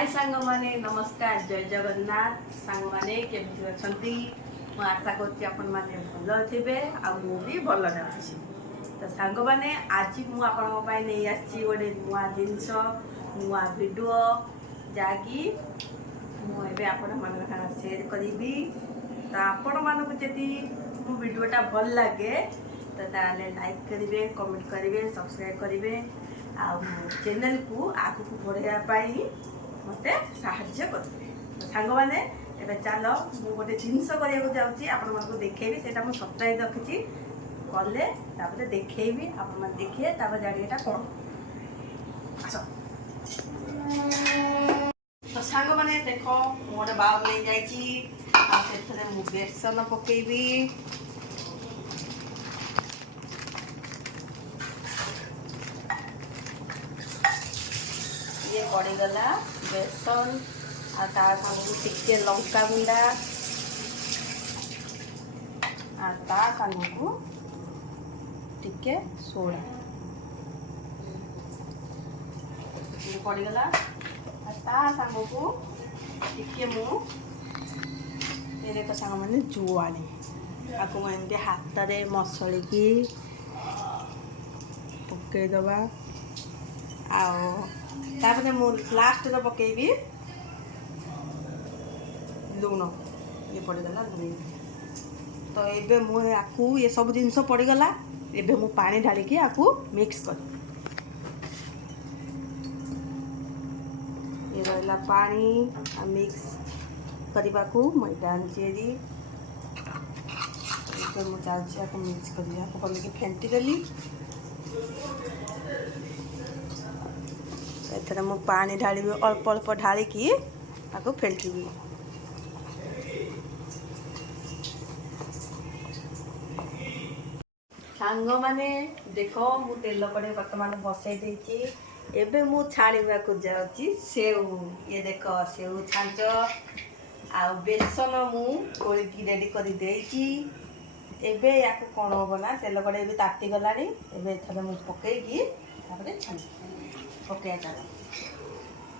हाय सांग माने नमस्कार जय जगन्नाथ सांग माने केमती अछंती मु आशा करछि आपण माने भल थिबे आ मु भी भल अछि। तो सांग माने आज मु आपण पय नै आछि ओडे नुआ जिंस नुआ वीडियो जाकी मु एबे आपण मन शेयर करिबी। तो आपण मानक जति मु वीडियोटा भल लागे तो ताले लाइक करिवे कमेंट करिवे सब्सक्राइब करिवे आ चैनल को आगु को बढ़ाया पाई मते साहाय्य करबे। तो सांग माने एबे चलो मु गोटे जिंस करिया को जाउची आपण मानको देखेबी सेटा मु सरप्राइज रखिची कले तापर देखेबी आपण मान देखिए तापर जाडी एटा कोन आसो। तो सांग माने देखो मोर बाव ले जाईची आ सेथरे मु बेसन पकेबी ये पड़गला बेसन आ टिके लंका गुंडा को टिके सोडा ये पड़गला सांग को टिके मु ये देख सांग मैंने जुआनी आपको एमती हाथ रे मसली की पकईदबा आपर मु लास्ट पकईबी लुण ये पड़गला लुण। तो ये मुझे ये सब जिनस पड़गला एबे मु पानी ढाली की आपको मिक्स कर ये रहा पानी मिक्स करने को मैदा आनी मुझे जाऊँ मिक्स कर फेंटी देली एथरे मु पानी ढाली अल्प अल्प ढाली की आपको फेंटी सांग माने देखो मु तेल कड़े बर्तमान बसई देची एबे मु छाणीबा को जाउची सेव ये देखो सेव छांच आ बेसन मु गोली की रेडी कर देची एबे याको कोन होबो ना तेल कड़े भी ताती गलानी एबे एथरे मु पकई की तापरे छाणी पकई चलो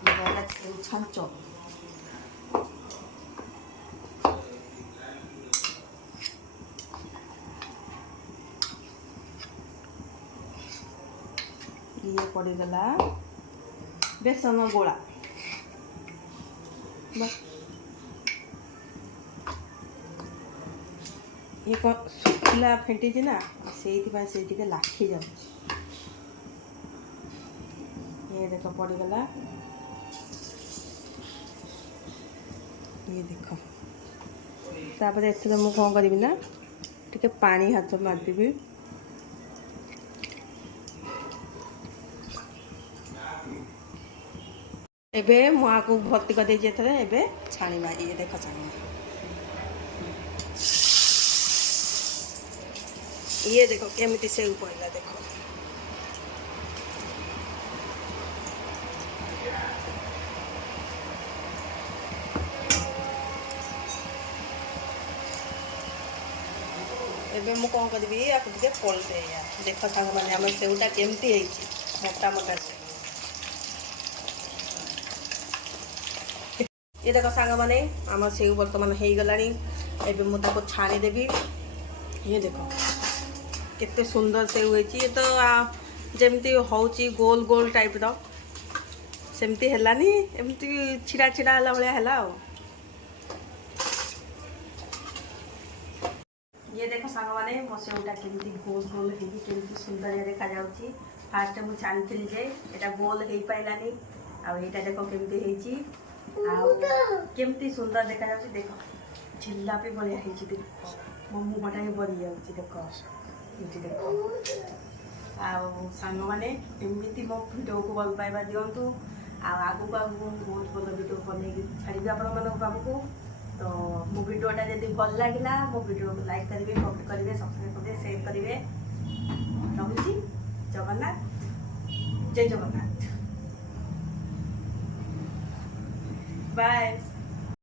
ये वाला सेव छांच ये पड़गला बेसन गोला ये सुखला फेंटी ना से लाखी जा ये देख पड़गला ये देख तापर एथरे मु कौन करी ना टिके पानी हाथ मारदेवी एबे मुआ को भर्ती कर देजे थरे एबे छाणीबा ये देखो छाणी ये देखो केमिति से ऊपर देखो एबे मु कोन करबी आपको जे पलटे या देखो सांग माने हम सेउटा केमिति हेची मोटा मोटा से ये देखो सांग माने आम सेव बर्तमान हो गलानी एबे मु ताको छाणी देबी ये देखो केते सुंदर सेव होईची ये तो जेमती होची गोल गोल टाइप रो सेमती हेलानी एमती छिड़ा छिड़ा हला भलिया हला ये देखो सांग माने मो सेवटा केमती गोल गोल हेगी केमती सुंदर देखा जाउची। फास्ट मु छाणीथिली जे एटा गोल हेई पाइलानी आ एटा देखो केमती हेची केमती सुंदर देखा जाउची देखो जिलापी बढ़िया हेची देखो मो मुहटा भी बढ़ी जाउची देखो ये देखो आ सांग माने एमती मो वीडियो को भल पाइबा दियंतु आ आगु बहुत भल वीडियो बनै छाड़ी आपण मन बाबू तो मो वीडियोटा जदि भल लागिला मो वीडियो को लाइक करिवे कमेंट करिवे सब्सक्राइब करिवे शेयर करिवे। रहुची जगन्नाथ जय जगन्नाथ बाय।